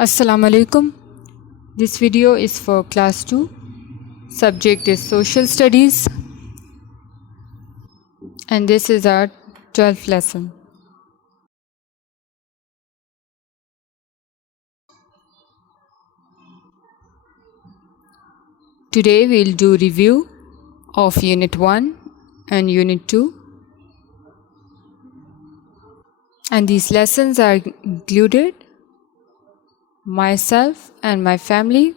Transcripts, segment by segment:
Assalamu alaikum. This video is for class 2. Subject is social studies and this is our 12th lesson. Today we'll do review of unit 1 and unit 2. And these lessons are included myself and my family,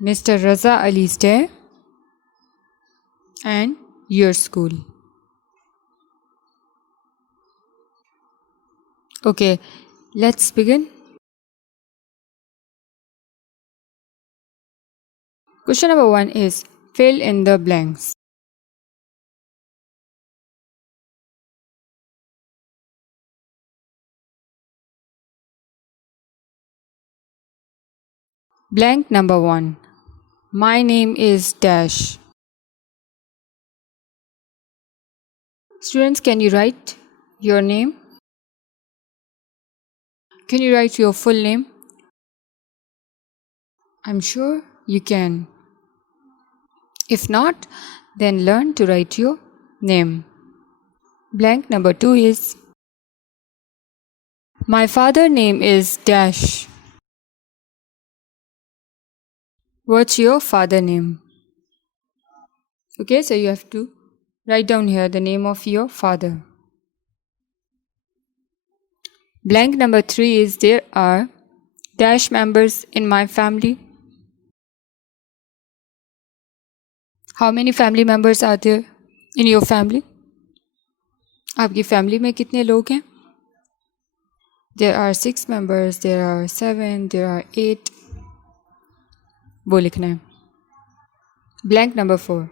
Mr. Raza Ali's day, and your school. Okay, let's begin. Question number 1 is fill in the blanks. Blank number 1. My name is dash. Students, can you write your name? Can you write your full name? I'm sure you can. If not, then learn to write your name. Blank number 2 is my father name is dash. What's your father name? Okay, so you have to write down here the name of your father. Blank number 3 is there are dash members in my family. How many family members are there in your family? आपकी family में कितने लोग हैं? There are 6 members, there are 7, there are 8. वो लिखना है. Blank number 4.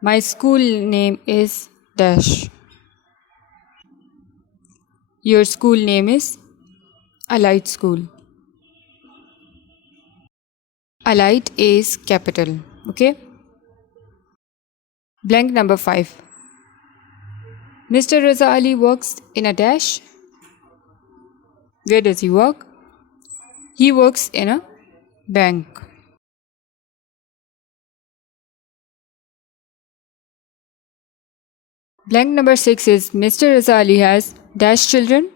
My school name is dash. Your school name is Allied School. Allied is capital. Okay. Blank number 5. Mr. Raza Ali works in a dash. Where does he work? He works in a bank. Blank number 6 is Mr. Raza Ali has dash children.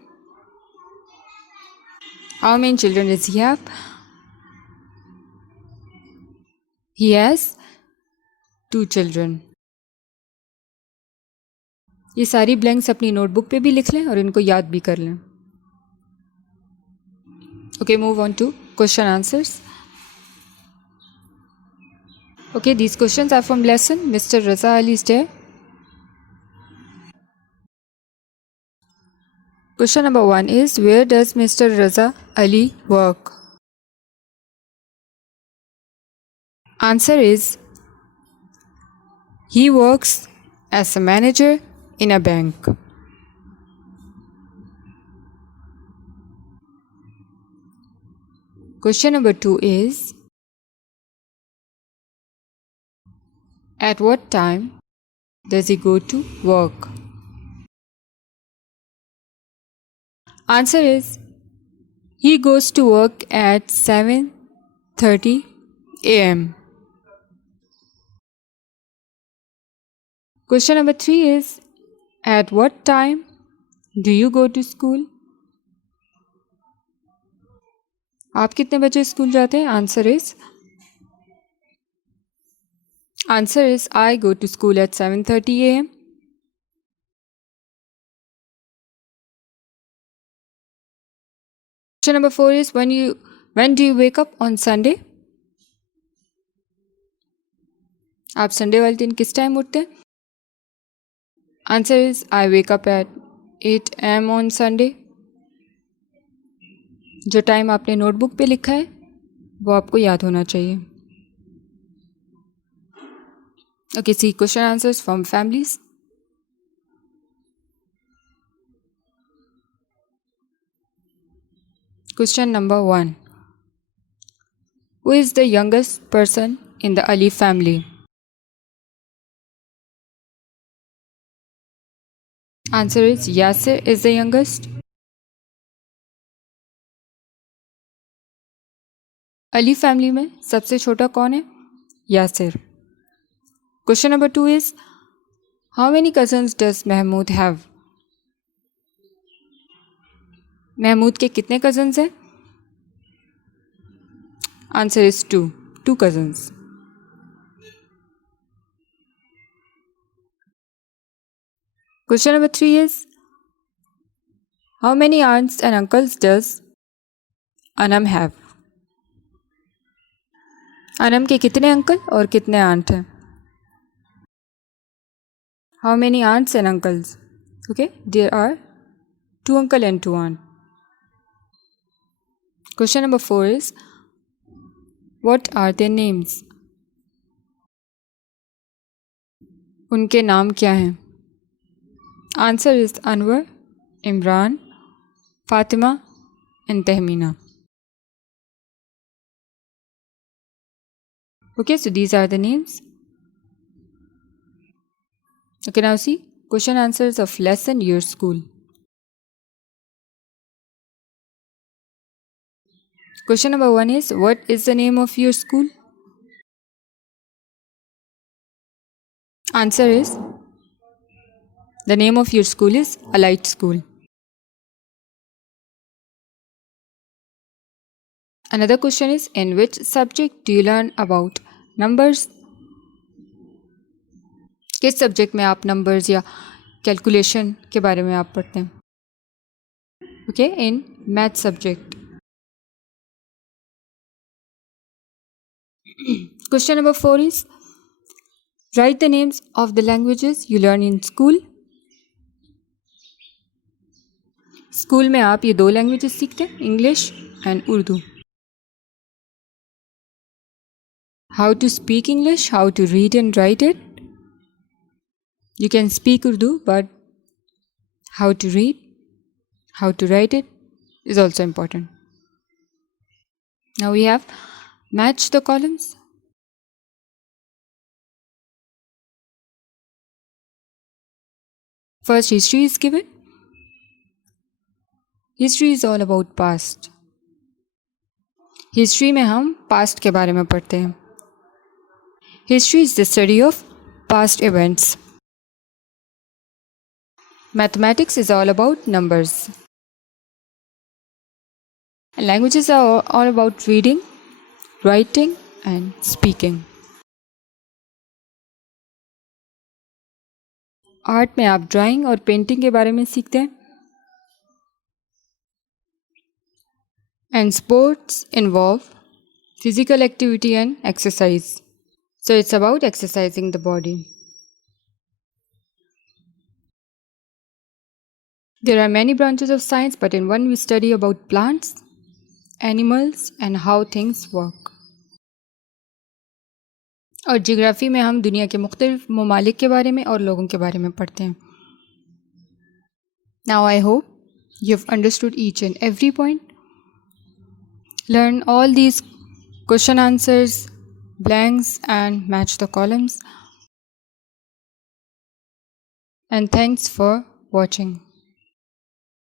How many children does he have? He has 2 children. ये सारी blanks अपनी notebook पे भी लिख लें और इनको याद भी कर लें. Okay, move on to question answers. Okay, these questions are from lesson Mr. Raza Ali's day. Question number 1 is where does Mr. Raza Ali work? Answer is he works as a manager in a bank. Question number 2 is at what time does he go to work? Answer is he goes to work at 7:30 a.m. Question number 3 is at what time do you go to school? आप कितने बजे school जाते हैं? Answer is I go to school at 7:30 a.m. Question number 4 is when do you wake up on Sunday? आप Sunday वाले दिन किस time उठते हैं? Answer is I wake up at 8 a.m. on Sunday. जो टाइम आपने नोटबुक पे लिखा है वो आपको याद होना चाहिए. Okay, see question answers from families. Question number 1. Who is the youngest person in the Ali family? Answer is Yasir is the youngest. Ali family में सबसे छोटा कौन है? Yasir. Question number 2 is, how many cousins does Mahmood have? Mahmood के कितने cousins हैं? Answer is 2. 2 cousins. Question number 3 is, how many aunts and uncles does Anam have? Anam के कितने अंकल और कितने आंट हैं? How many aunts and uncles? Okay, there are 2 uncle and 2 aunt. Question number 4 is, what are their names? उनके नाम क्या हैं? Answer is Anwar, Imran, Fatima and Tehmina. Okay, so these are the names. Okay, now see question answers of lesson your school. Question number 1 is, what is the name of your school? Answer is, the name of your school is Allied School. Another question is, in which subject do you learn about numbers? किस subject में आप numbers या calculation के बारे में आप पढ़ते हैं? Okay, in math subject. Question number 4 is, write the names of the languages you learn in school. School में आप ये 2 लैंग्वेजेस सीखते हैं, English and Urdu. How to speak English, how to read and write it. You can speak Urdu, but how to read, how to write it is also important. Now we have match the columns. First, history is given. History is all about past. History में हम past के बारे में पढ़ते हैं. History is the study of past events. Mathematics is all about numbers. And languages are all about reading, writing and speaking. Art में आप drawing और पेंटिंग के बारे में सीखते हैं. And sports involve physical activity and exercise. So it's about exercising the body. There are many branches of science, but in one we study about plants, animals and how things work. और geography में हम दुनिया के मुख्तलिफ ममालिक के बारे में और लोगों के बारे में पढ़ते हैं. Now I hope you've understood each and every point. Learn all these question answers, blanks and match the columns. And thanks for watching.